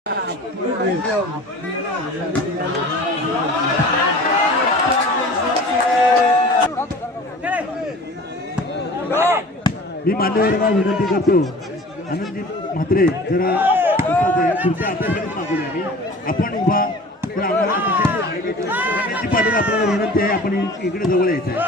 मी मान्यवरांना विनंती करतो, आनंदजी म्हात्रे जरा खुर्च्या आपल्यासाठीच मागवल्या आम्ही, आपण उभा तर आम्हाला आनंदजी पाटील आपल्याला विनंती आहे, आपण इकडे जवळ यायचं आहे.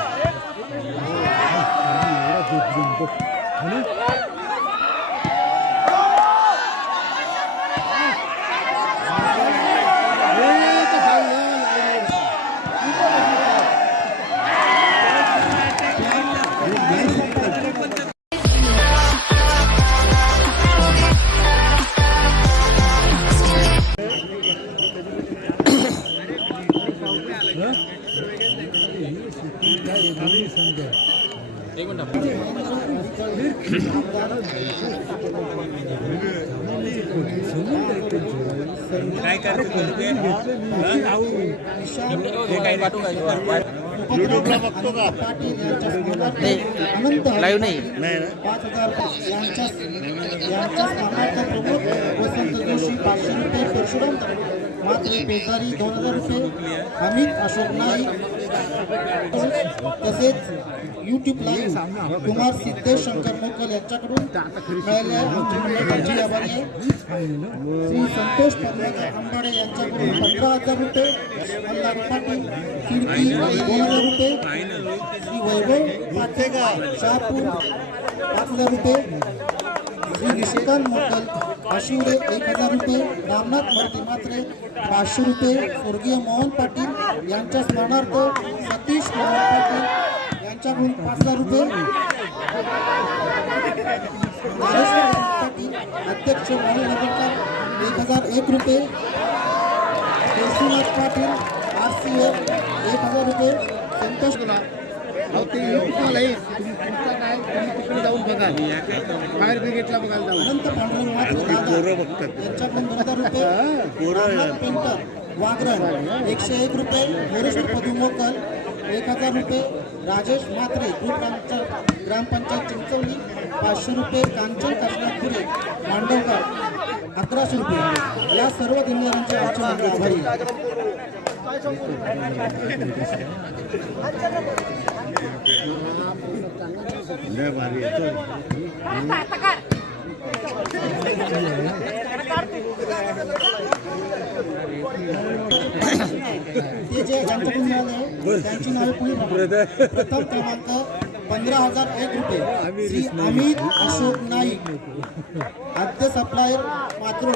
युट्यूबला बघतो का? लाईव्ह नाही. 5,000 यांच्या स्थानाचा प्रमुख वसंत जोशी 500 रुपये, परशुराम मात्र पेदारी 2,000 रुपये, अमित अशोक नाईक, तसेच यूट्यूब लाईव्ह कुमार सिद्धेश शंकर मोकल यांच्याकडून मिळाले आमचे मंडळाची आभारी आहे. श्री संतोष आंबाडे यांच्याकडून 15,000 रुपये, मल्हार पाटील खिडकी 2,000 रुपये, श्री वैभव पाटेगाव शहापूर 5,000 रुपये, श्री निशिकांत मोकल आशिवरे 1,000 रुपये, रामनाथ मर्ती मात्रे 500 रुपये, स्वर्गीय मोहन पाटील यांच्या स्मरणार्थ सतीश मोहन पाटील यांच्याकडून 5,000 रुपये, पाटील अध्यक्ष वाणी नगरकर 1,001 रुपये, केशवनाथ पाटील RCF 1,000 रुपये, संतोष जाऊन बघा फायर ब्रिगेडला बघायला जाऊ, अनंत पांडुरंग यांच्याकडून 2,000 रुपये, पेंटर वागरण 101 रुपये, मोरेश्वर पदुमोकल 1,000 रुपये, राजेश म्हात्रे ग्रामपंचायत चिंचवली 500 रुपये, कांचन काशीनाथपुरे मांडवकर 1100 रुपये. या सर्व दिनदारांचे आभारी. ते जे यांच्याकडून मिळाले त्यांची नावे पुढे. प्रथम क्रमांक 15,001 रुपये श्री अमित अशोक नाईक, आद्य सप्लायर मातृ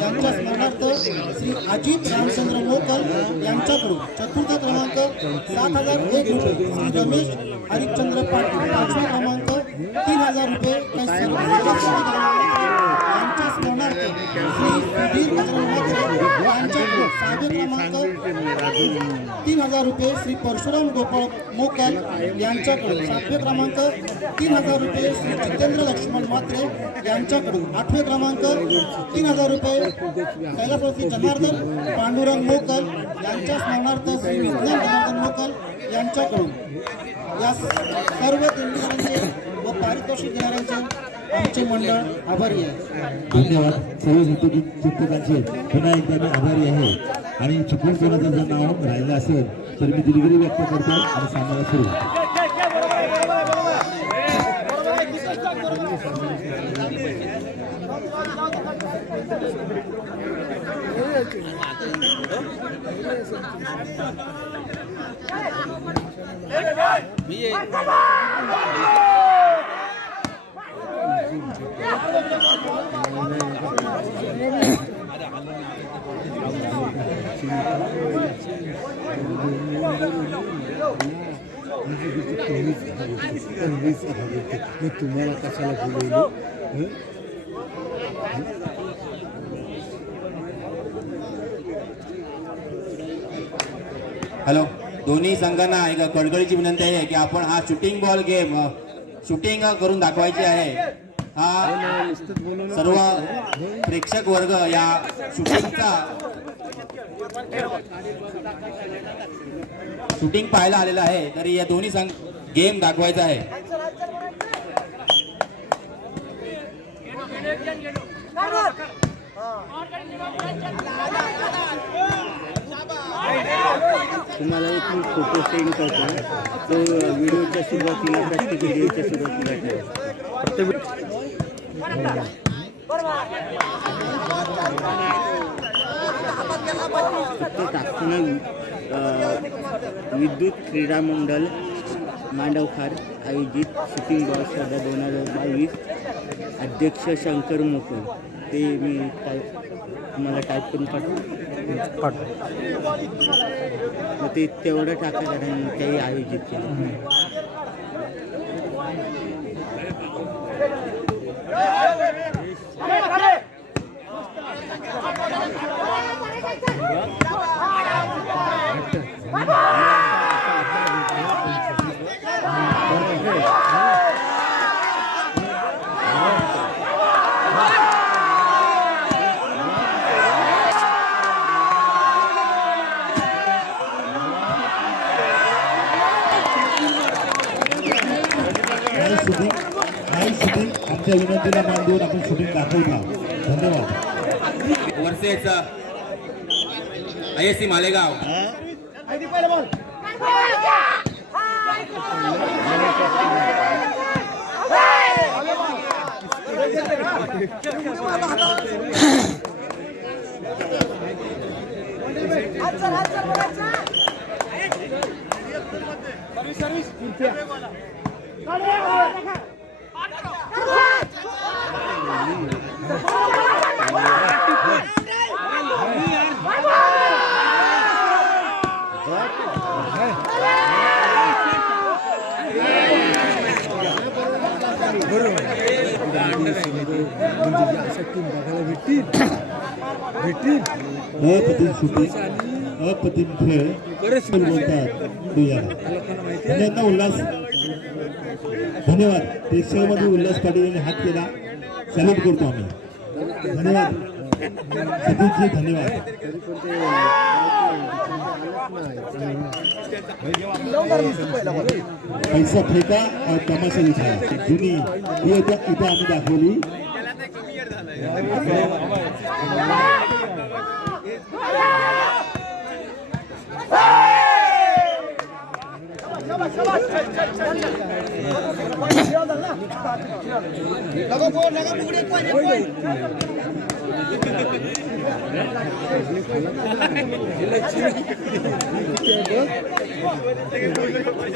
यांच्या स्मरणार्थ श्री अजित रामचंद्र मोकल यांच्याकडून. चतुर्थ क्रमांक 7,001 रुपये श्री रमेश हरिश्चंद्र पाटील. पाचवा क्रमांक 3,000 रुपये यांच्या स्मरणार्थ श्री सुधीर यांच्याकडून. सहावे क्रमांक 3,000 रुपये श्री परशुराम गोपाळ मोकल यांच्याकडून. सातवे क्रमांक 3,000 रुपये श्री जितेंद्र लक्ष्मण म्हात्रे यांच्याकडून. आठवे क्रमांक 3,000 रुपये कैलासवासी जनार्दन पांडुरंग मोकल यांच्या स्मरणार्थ श्री विज्ञान जनार्दन मोकल यांच्याकडून. या सर्व दिनदारांचे व पारितोषिक देणाऱ्यांचे आमचे मंडळ आभारी आहे. धन्यवाद. सर्व चिंतकांचे पुन्हा एकदा मी आभारी आहे. आणि चुकून कोणाचं जर नाव राहिलं असेल तर मी दिलगिरी व्यक्त करतो आणि सामना सुरू. तुम्हाला कशाला बोलवलं? हॅलो, दोन्ही संघांना एक कळकळीची विनंती आहे की आपण हा शूटिंग बॉल गेम शूटिंग करून दाखवायची आहे. हा सर्व प्रेक्षक वर्ग या शूटिंग पाहायला आलेला आहे. तरी या दोन्ही संघ गेम दाखवायचा आहे. तुम्हाला एक मी फोटो सेंड करतो तो व्हिडिओच्या सुरुवातीला प्रत्येक व्हिडिओच्या सुरुवातीला ठेवा फक्त टाकताना विद्युत क्रीडा मंडळ मांडवखार आयोजित शूटिंग बॉल स्पर्धा 2022 अध्यक्ष शंकर मोकल ते मी तुम्हाला टाईप करून पाठवू मग ते तेवढं टाका कारण ते आयोजित केलं आमच्या विनंतीला मान देऊन आपण शूटिंग दाखवता. धन्यवाद. Versus ISC Malegaon. अप्रतिम शूटिंग अप्रतिम खेळ बोलतात त्यांना उल्हास. धन्यवाद. प्रेक्षकांमध्ये उल्हास पाटील यांनी हात केला. सॅल्यूट करतो आम्ही. धन्यवाद सतीशजी. धन्यवाद. पैसा फेका और तमाशा दिखाया जुनी ही इथं आम्ही दाखवली.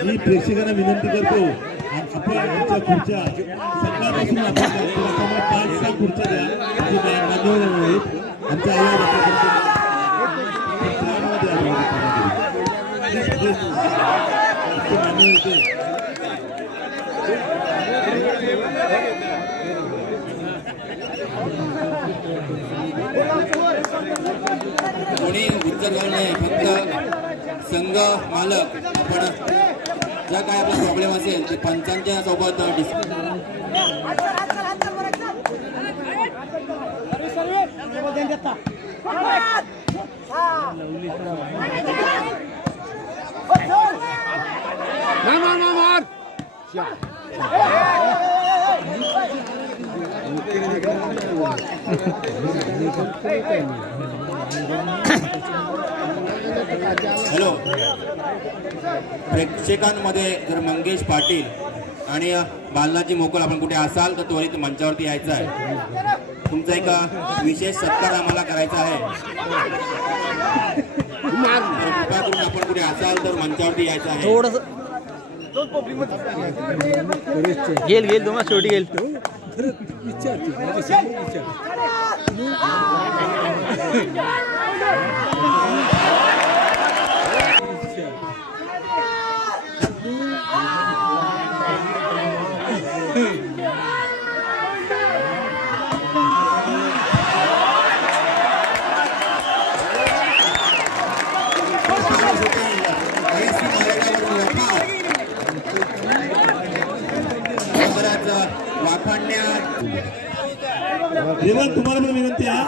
मी प्रेक्षकांना विनंती करतो आपण आमच्या खुर्च्या सकाळपासून आपण 5-6 खुर्च्या द्या आमच्या कोणी उचललं नाही. फक्त संघ मालक आपण ज्या काय आपला प्रॉब्लेम असेल ते पंचांच्या सोबत हॅलो. प्रेक्षकांमध्ये जर मंगेश पाटील आणि बालनाजी मोकल आपण कुठे असाल तर त्वरित मंचावरती यायचं आहे. तुमचा एक विशेष सत्कार आम्हाला करायचा आहे. कृपा करून आपण कुठे असाल तर मंचावरती यायचं आहे. गेल तुम्हाला शेवटी गेल रेवंत तुम्हाला पण विनंती आहे.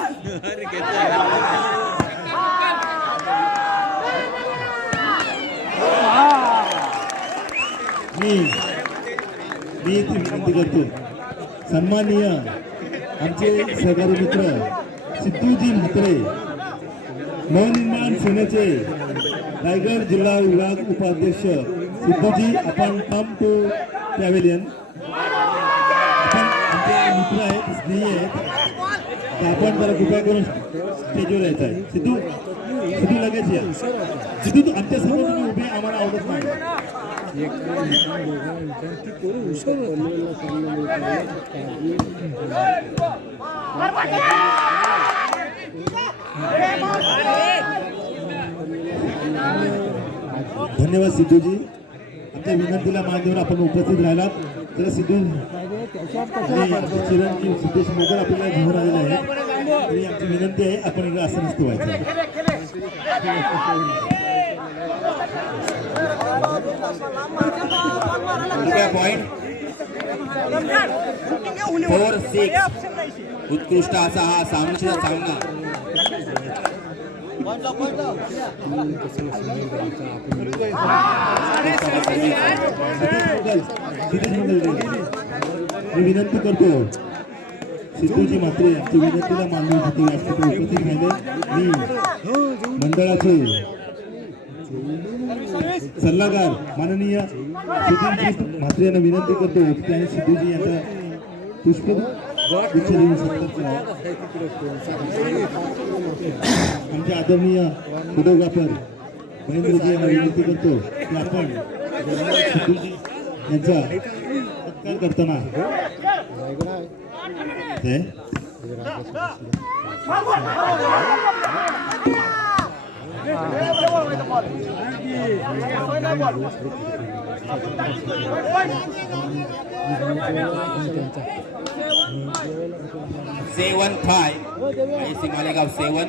मी इथे विनंती करतो. सन्माननीय आमचे सहकारी मित्र सिद्धूजी म्हात्रे नवनिर्माण सेनेचे रायगड जिल्हा विभाग उपाध्यक्ष सिद्धूजी आपण कम टू पॅव्हिलियन. आपण आमचे मित्र आहेत, स्नेही आहेत, तर आपण जरा कृपया करून स्टेजवर यायचं आहे. सिद्धू लगेच या. सिद्धू तू आमच्या समोर तुम्ही उभे आम्हाला आवडत नाही. धन्यवाद सिद्धूजी, आमच्या विनंतीला मान देऊन आपण उपस्थित राहिलात. तर सिद्धू आणि आमचे चिरंजीव सिद्धेश मोगर आपल्याला घेऊन आलेले आहेत. तरी आमची विनंती आहे आपण एकदा असं नसतं व्हायचं. पॉइंट 4-6 उत्कृष्ट असा हा सामना मी विनंती करतो सिद्धूजी म्हात्रे आमची विनंतीला मानली होती व्यासपीठावर उपस्थित राहिले. मी मंडळाचे सल्लागार माननीय सुधीरजी म्हात्रे यांना विनंती करतो की त्यांनी सिद्धूजी यांचा पुष्पगुच्छ देऊन सत्कार करावा. आमचे आदरणीय फोटोग्राफर महेंद्रजी यांना विनंती करतो की आपण सिद्धूजी यांचा सत्कार करताना सेवन 5 IC मालेगाव 7.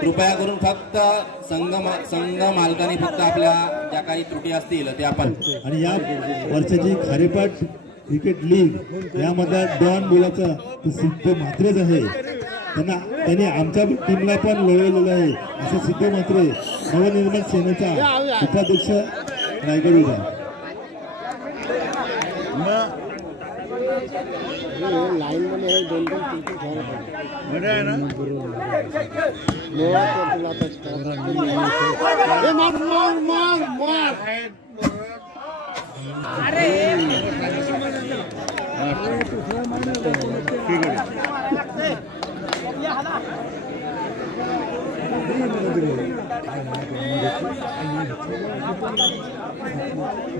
कृपया करून फक्त संघ मालकाने फक्त आपल्या ज्या काही त्रुटी असतील ते आपण. आणि या वर्षाची खारेपाट क्रिकेट लीग यामध्ये डॉन बोलाचा सिद्ध म्हात्रेच आहे. त्यांनी आमच्या टीमला पण लढवलेलं आहे. असं सिद्ध म्हात्रे नवनिर्माण सेनेचा उपाध्यक्ष रायगड विभाग. लाईन मध्ये 2-2 बरं आहे ना.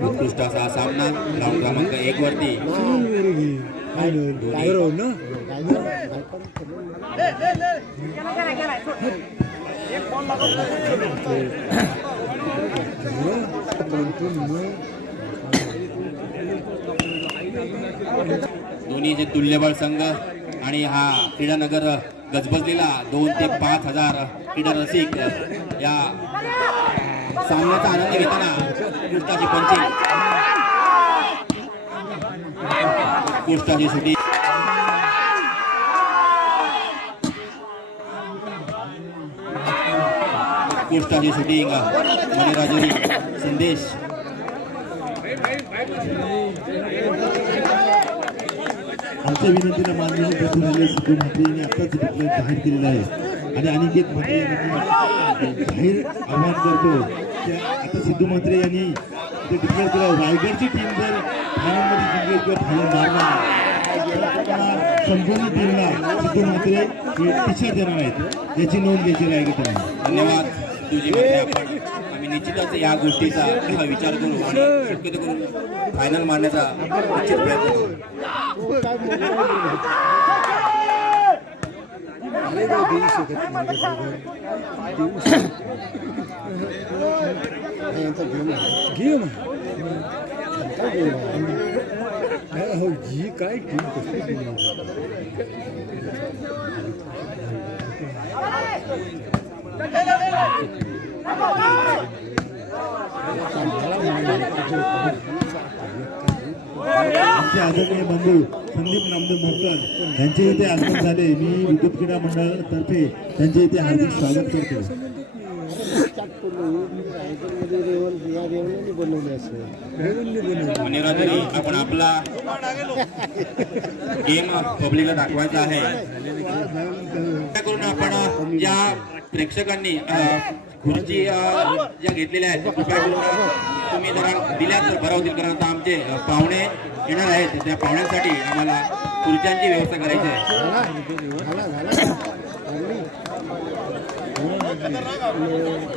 उत्कृष्ट असा हा सामना राऊंड क्रमांक 1 वरती. दोन्ही जे तुल्यबळ संघ आणि हा क्रीडानगर गजबजलेला 2 ते 5 हजार क्रीडा रसिक या सामन्याचा आनंद घेताना उत्कृष्टाची पंचिंग, उत्कृष्टाची सुटी, उत्कृष्टाची शूटिंग मणिराजुरी संदेश. आमच्या विनंतीला माननीय बसून राहिले सिद्धू म्हात्रे यांनी आत्ताच डिक्लेअर जाहीर केलेलं आहे. आणि अनिकेत म्हात्रे यांनी जाहीर आवाहन करतो की आता सिद्धू म्हात्रे यांनी ते डिक्लेअर केलं रायगडची टीम जर फायनलमध्ये जिंकली किंवा फायनल मारला संपूर्ण टीमला सिद्धू म्हात्रे हे टी-शर्ट देणार आहेत, याची नोंद घ्यायची रायगड टीमने. धन्यवाद तुझी आपण. आम्ही निश्चितच या गोष्टीचा विचार करू आणि शक्यतो करून फायनल मारण्याचा निश्चित प्रयत्न करू. ही काय टीम कसली आमचे आदरणीय बंधू संदीप नामदेव मोरकर यांचे इथे आगमन झाले. मी विद्युत क्रीडा मंडळातर्फे त्यांचे इथे हार्दिक स्वागत करतो. रायगडमध्ये रेवणने बनवले असं मनेराजरी आपण आपला गेम पब्लिकला दाखवायचा आहे. करून आपण ज्या प्रेक्षकांनी खुर्ची ज्या घेतलेल्या आहेत कृपया करून तुम्ही जरा दिल्यात तर बरं होतील, कारण आता आमचे पाहुणे येणार आहेत. त्या पाहुण्यांसाठी आम्हाला खुर्च्यांची व्यवस्था करायची आहे.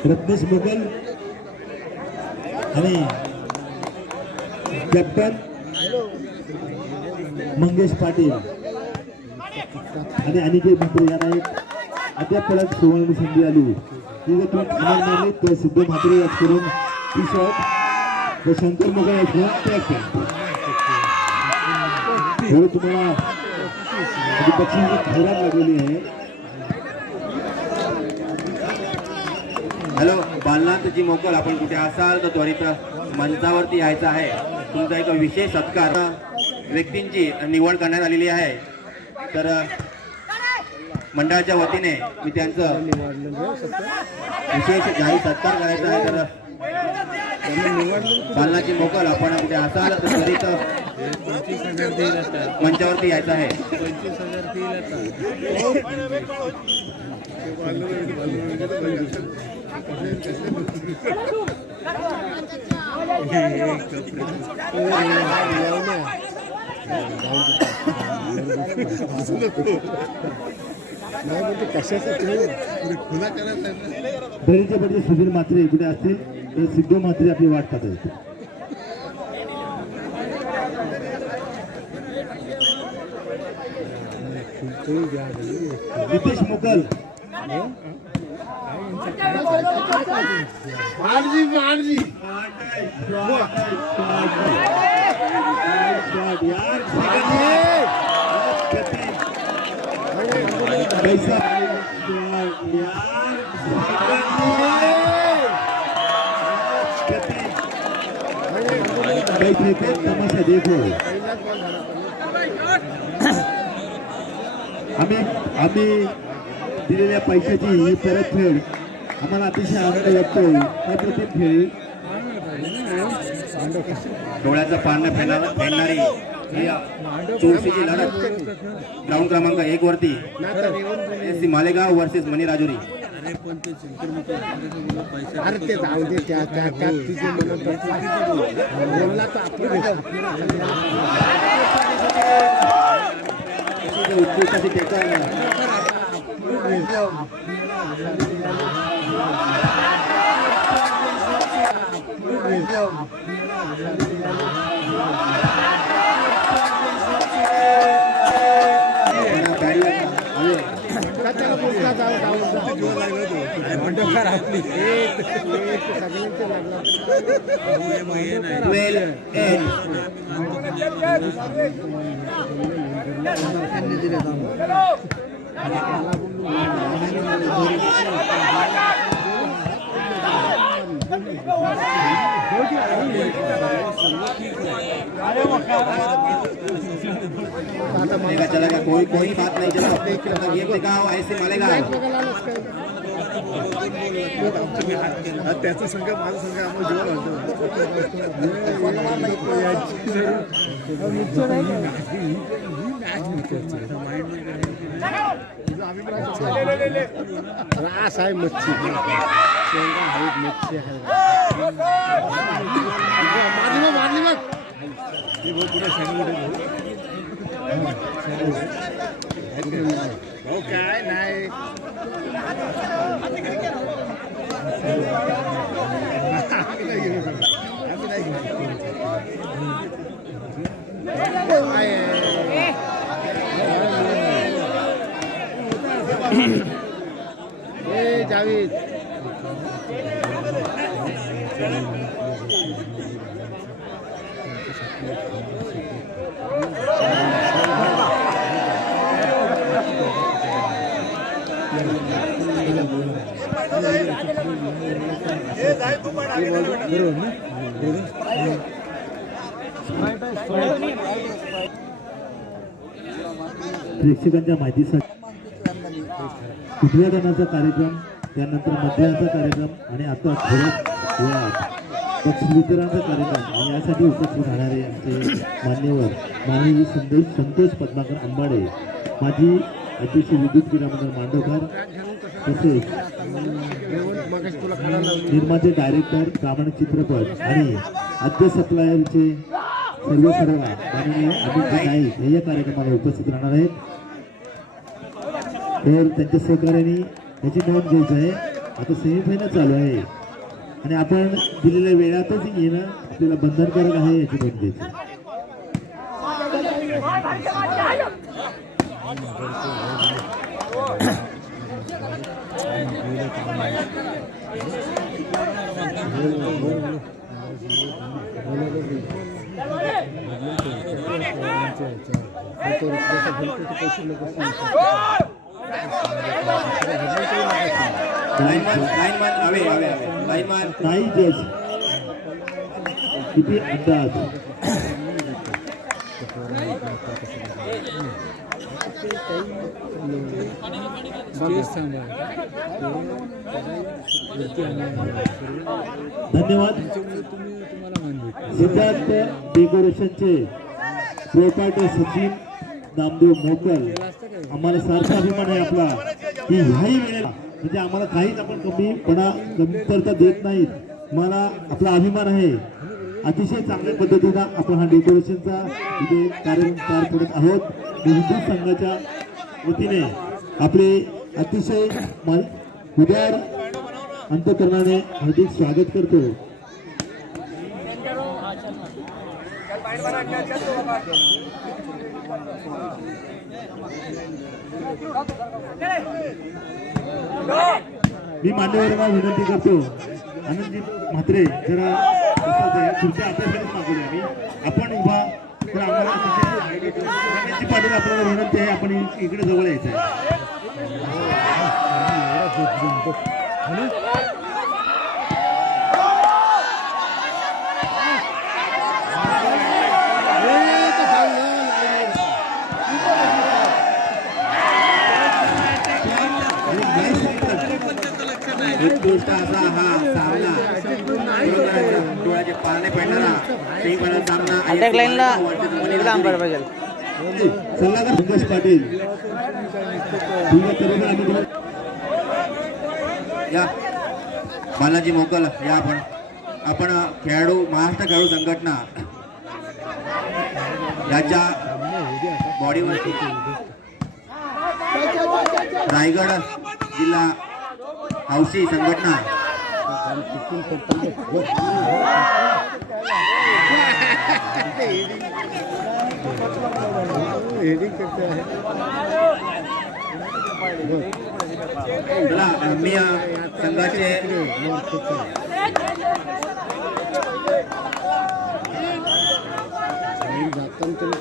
रत्नेश मोगल आणि कॅप्टन मंगेश पाटील आणि अनिकेत म्हात्रे यांना एक अद्याप परत सुवर्ण संधी आली. ती जर तुम्ही ठाण्यात मारली तर सिद्धू म्हात्रे याच करून टी शर्ट व शंकर मोगल याच करून ट्रॅक पॅन्ट. थोडं तुम्हाला बक्षीस घोरात लागलेली आहे. हॅलो बालनाथजी मोकल, आपण कुठे असाल तर त्वरित मंचावरती यायचं आहे. तुमचा एक विशेष सत्कार व्यक्तींची निवड करण्यात आलेली आहे. तर मंडळाच्या वतीने मी त्यांचं विशेष जाहीर सत्कार करायचा आहे. तर बालनाथजी मोकल, आपण कुठे असाल तर त्वरित मंचावरती यायचं आहे. बरेचसे म्हणजे सुधीर म्हात्रे कुठे असतील तर सिद्धू म्हात्रे आपली वाट पाहत आहेत. नितेश मोकल तमाशा देखो. आम्ही दिलेल्या पैशाची ही परतफेड आम्हाला अतिशय आनंद वाटतोय. अप्रतिम खेळ, डोळ्याचं पारणं फेडणारी ही चोरशीची लढत ग्राउंड क्रमांक 1 वरती SC मालेगाव वर्सेस मणिराजुरी. अरे ते जाऊ दे, त्या तुझे बोलला तर उत्कृष्टाची टेका चलेगा, कोई बात नहीं. चलो गेम दिखाओ SC मालेगाव. त्याचा संघ माझा संघ आम्हाला रास आहे, मच्छी शेंगा आहेत, मच्छी आहे. मारली मग हो काय नाही. जावेद प्रेक्षकांच्या माहितीसाठी उद्घाटनाचा कार्यक्रम त्यानंतर मध्याचा कार्यक्रम आणि आता थोड्याच वेळात बक्षीस वितरणाचा कार्यक्रम आणि यासाठी उपस्थित राहणारे आमचे मान्यवर माननीय संतोष पद्माकर अंबाडे, माजी अध्यक्ष विद्युत क्रीडा मंडळ मांडवकर, तसेच निर्माते डायरेक्टर प्रामाणिक चित्रपट आणि आद्य सप्लायरचे सर्व माननीय अमित नाईक हे या कार्यक्रमाला उपस्थित राहणार आहेत. तर त्यांच्या सहकार्याने याची नोंद घ्यायची आहे. आता सेमीफायनल चालू आहे आणि आपण दिलेल्या वेळातच येणं आपल्याला बंधनकारक आहे, याची नोंद घ्यायची. नाही जज किती अंदाज धन्यवाद. सिद्धार्थ डेकोरेशनचे प्रोपायटर सचिन नामदेव मोकल, आम्हाला सारखा अभिमान आहे आपला की ह्याही वेळेला म्हणजे आम्हाला काहीच आपण कमतरता देत नाहीत. मला आपला अभिमान आहे. अतिशय चांगल्या पद्धतीनं आपण हा डेकोरेशनचा इथे कार्यक्रम पार पडत आहोत. विद्युत संघाच्या वतीने आपले अतिशय उदार अंतकरणाने हार्दिक स्वागत करतो. मी मान्यवरांना विनंती करतो, आनंदजी म्हात्रे जरा खुर्च्या आपल्यासाठीच मागवल्या आम्ही, आपण उभा तर आम्हाला पाटील आपल्याला विनंती आहे, आपण इकडे जवळ यायचं आहे. उत्कृष्ट असा हा सामना डोळ्याचे पारणे पडणारा सेमीफायनल सामना सल्लागार संघर्ष पाटील या बालाजी मोकल या आपण खेळाडू महाराष्ट्र खेळाडू संघटना याच्या बॉडीवरती रायगड जिल्हा हौशी संघटना मी संघाचे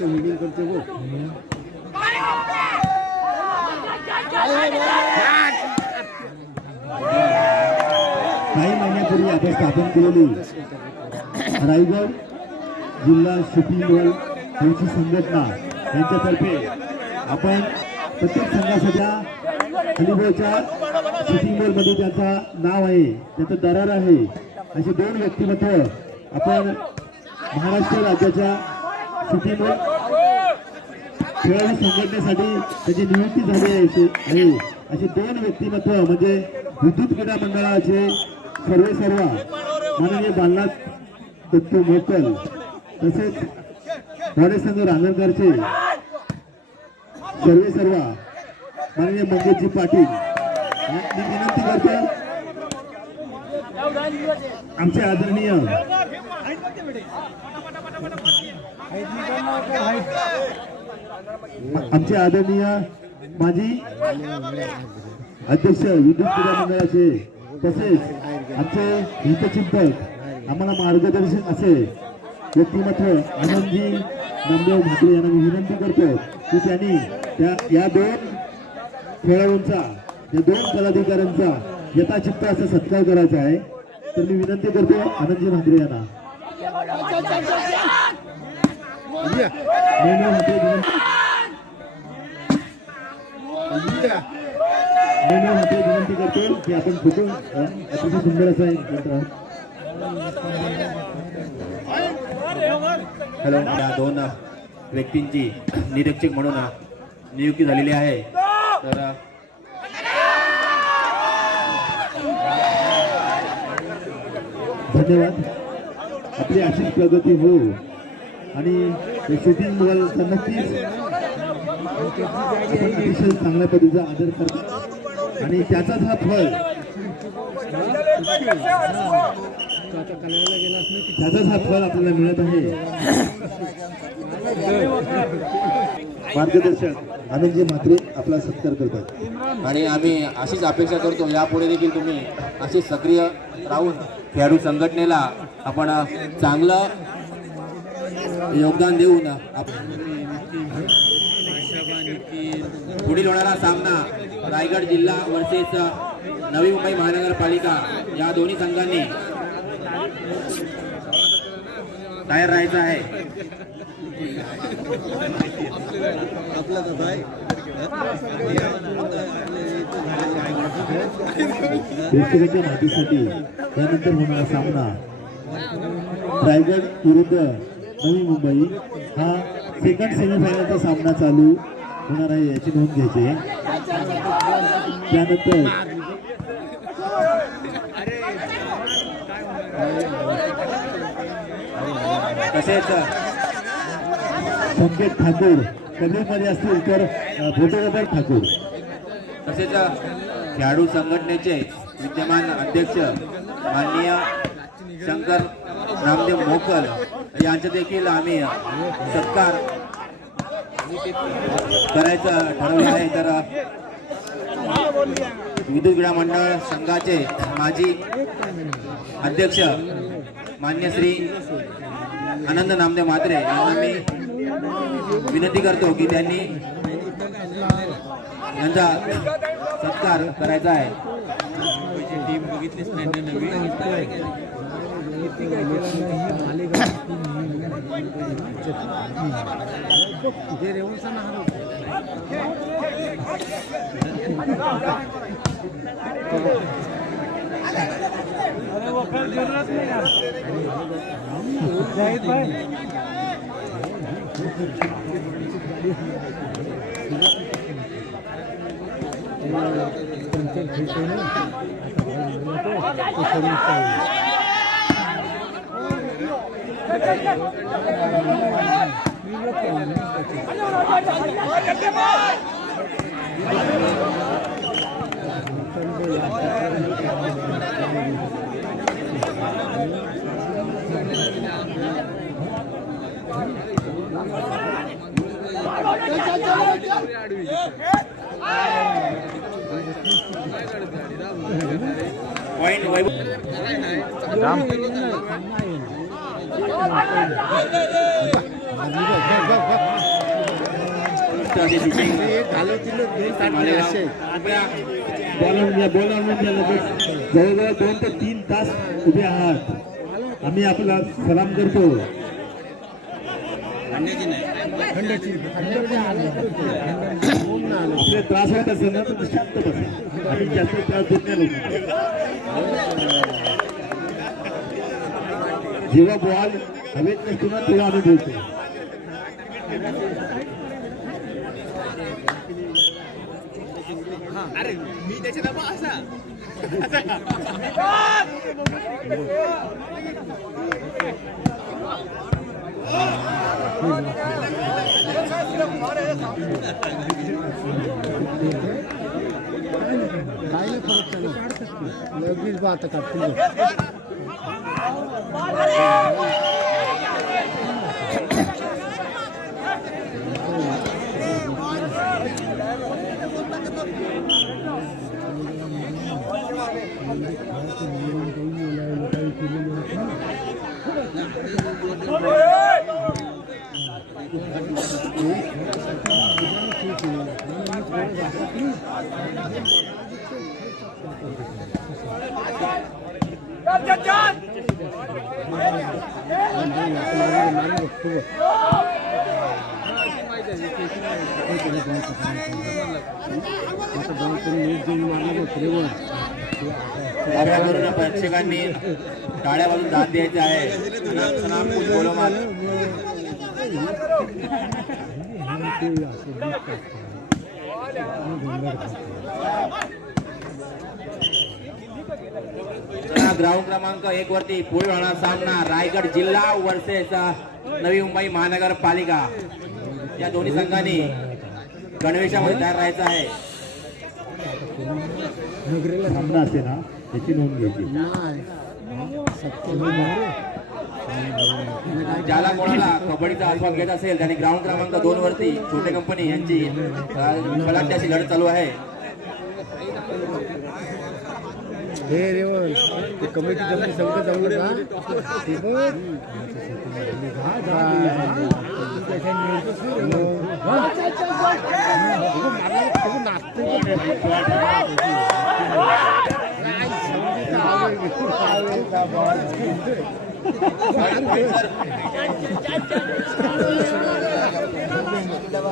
मीटिंग करते हो. काही महिन्यापूर्वी आपण स्थापन केलेली रायगड जिल्हा शूटिंग बॉल हौशी संघटना यांच्यातर्फे आपण प्रत्येक संघासध्या अलिबागच्या शूटिंग बॉलमध्ये त्याचा नाव आहे, त्याचं दरार आहे, असे 2 व्यक्तिमत्व आपण महाराष्ट्र राज्याच्या शूटिंग बॉल खेळाडू संघटनेसाठी त्याची नियुक्ती झाली आहे. असे 2 व्यक्तिमत्व म्हणजे विद्युत क्रीडा मंडळाचे सर्व माननीय बालनाथ दत्तू मोकल, तसेच वाडे संघ रांगणकरचे सर्व माननीय मंगेशजी पाटील. मी विनंती करतो आमचे आदरणीय माजी अध्यक्ष विद्युत क्रीडा मंडळाचे, तसेच आमचे हितचिंतक, आम्हाला मार्गदर्शन असे व्यक्तिमत्व आनंदजी नामदेव म्हात्रे यांना मी विनंती करतो की त्यांनी या 2 खेळाडूंचा, या 2 पदाधिकाऱ्यांचा यथाचित्त असा सत्कार करायचा आहे. तर मी विनंती करतो आनंदजी म्हात्रे यांना. विनंती करतो वाटतं की आपण फोटो अतिशय सुंदर असा एक चित्र. हॅलो, या दोन व्यक्तींची निरीक्षक म्हणून नियुक्ती झालेली आहे. तर धन्यवाद. आपली अशीच प्रगती हो आणि शूटिंग नक्कीच आपण अतिशय चांगल्या पद्धतीचा आदर करतो आणि त्याचाच हा फळ आपल्याला मिळत आहे. मार्गदर्शक आनंदजी म्हात्रे आपला सत्कार करतात आणि आम्ही अशीच अपेक्षा करतो यापुढे देखील तुम्ही असे सक्रिय राहून खेळाडू संघटनेला आपण चांगलं योगदान देऊन पुढील होणारा सामना रायगड जिल्हा वर्सेस नवी मुंबई महानगरपालिका या दोन्ही संघांनी तयार राहायचं आहे. प्रेक्षकांच्या माहितीसाठी त्यानंतर होणारा सामना रायगड विरुद्ध नवी मुंबई हा सेकंड सेमीफायनलचा सामना चालू होणार आहे याची नोंद घ्यायची आहे. त्यानंतर तसेच संकेत ठाकूर कबीरमध्ये असतील तर फोटोग्राफर ठाकूर. तसेच खेळाडू संघटनेचे विद्यमान अध्यक्ष माननीय शंकर रामदेव मोकल यांचा देखील आम्ही सत्कार करायचं ठरवलं आहे. तर विद्युत क्रीडा मंडळ संघाचे माजी अध्यक्ष मान्य श्री आनंद नामदेव म्हात्रे यांना मी विनंती करतो की त्यांनी यांचा सत्कार करायचा आहे. टीम बघितलीच नाही जवळजवळ 2 ते 3 तास उभे आहात. आम्ही आपला सलाम करतो. आपले त्रास होत असेल ना तर शांत बसा. आम्ही जास्त त्रास देत नाही लोकांना. जेव्हा बॉल हवेत नसतो ना तेव्हा आम्ही बोलतो. लगेच बात काढतील. त्याबरोबर प्रेक्षकांनी टाळ्या वाजून दाद द्यायचे आहे. सलाम कुछ बोलो मत. ग्राउंड क्रमांक 1 वरती पुढे होणार सामना रायगड जिल्हा वर्सेस नवी मुंबई महानगरपालिका. या दोन्ही संघांनी गणवेशामध्ये तयार राहायचं आहे. सामना असे ना त्याची नोंद घ्यायची. ज्याला कोणाला कबड्डीचा आस्वाद घेत असेल त्यांनी ग्राउंड क्रमांक 2 वरती छोटे कंपनी यांची बलाढ्याची लढत चालू आहे. हे रेवण ते कमिटी जमली सगळं जमलं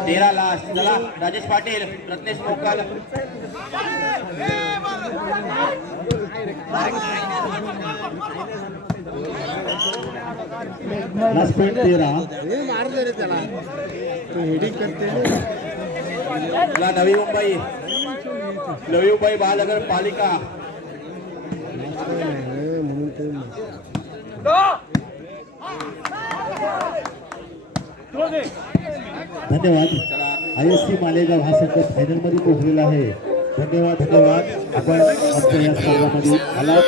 तेरा लास्ट. चला राजेश पाटील, रत्नेश मोकाल. Last point 13. मार दे रे त्याला तो हेडिंग करते चला नवी मुंबई महानगरपालिका. म्हणून ते धन्यवाद. ISC मालेगाव हा संघ फायनल मध्ये पोहोचलेला आहे. धन्यवाद. आपण आमच्या या स्पर्धामध्ये आलात.